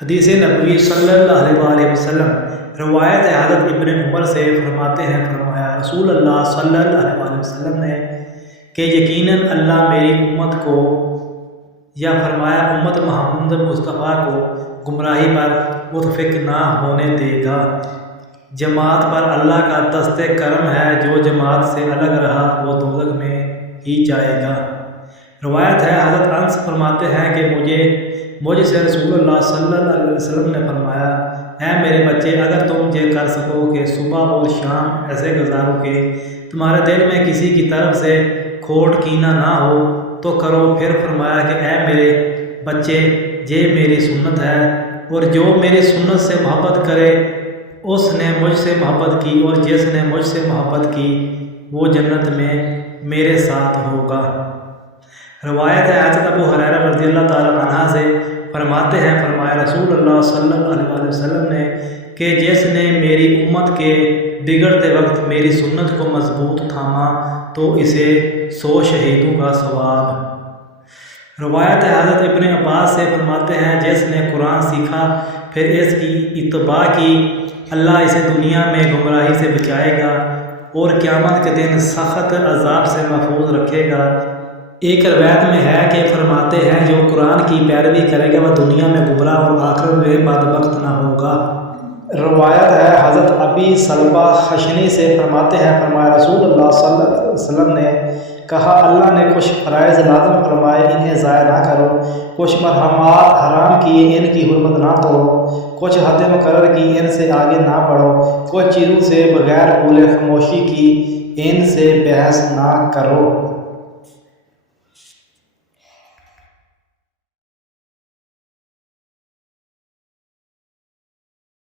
حدیث نبوی صلی اللہ علیہ وسلم روایت ہے حضرت ابن عمر سے فرماتے ہیں، فرمایا رسول اللہ صلی اللہ علیہ وسلم نے کہ یقیناً اللہ میری امت کو یا فرمایا امت محمد مصطفیٰ کو گمراہی پر متفق نہ ہونے دے گا۔ جماعت پر اللہ کا دست کرم ہے، جو جماعت سے الگ رہا وہ دوزخ میں ہی جائے گا۔ روایت ہے حضرت انس فرماتے ہیں کہ مجھ سے رسول اللہ صلی اللہ علیہ وسلم نے فرمایا، اے میرے بچے، اگر تم یہ کر سکو کہ صبح اور شام ایسے گزارو کہ تمہارے دل میں کسی کی طرف سے کھوٹ کینہ نہ ہو تو کرو۔ پھر فرمایا کہ اے میرے بچے، یہ میری سنت ہے، اور جو میری سنت سے محبت کرے اس نے مجھ سے محبت کی، اور جس نے مجھ سے محبت کی وہ جنت میں میرے ساتھ ہوگا۔ روایت ہے حضرت ابو ہریرہ رضی اللہ تعالیٰ عنہ سے فرماتے ہیں، فرمایا رسول اللہ صلی اللہ علیہ وسلم نے کہ جس نے میری امت کے بگڑتے وقت میری سنت کو مضبوط تھاما تو اسے 100 شہیدوں کا ثواب۔ روایت ہے حضرت ابن عباس سے فرماتے ہیں، جس نے قرآن سیکھا پھر اس کی اتباع کی، اللہ اسے دنیا میں گمراہی سے بچائے گا اور قیامت کے دن سخت عذاب سے محفوظ رکھے گا۔ ایک روایت میں ہے کہ فرماتے ہیں، جو قرآن کی پیروی کرے گا وہ دنیا میں گمراہ اور آخرت میں بدبخت نہ ہوگا۔ روایت ہے حضرت ابی سلمہ خشنی سے فرماتے ہیں، فرمایا رسول اللہ صلی اللہ علیہ وسلم نے کہا، اللہ نے کچھ فرائض لازم فرمائے، انہیں ضائع نہ کرو، کچھ محرمات حرام کیے، ان کی حرمت نہ توڑو، کچھ حد مقرر کی، ان سے آگے نہ بڑھو، کچھ چیزوں سے بغیر بولے خاموشی کی، ان سے بحث نہ کرو۔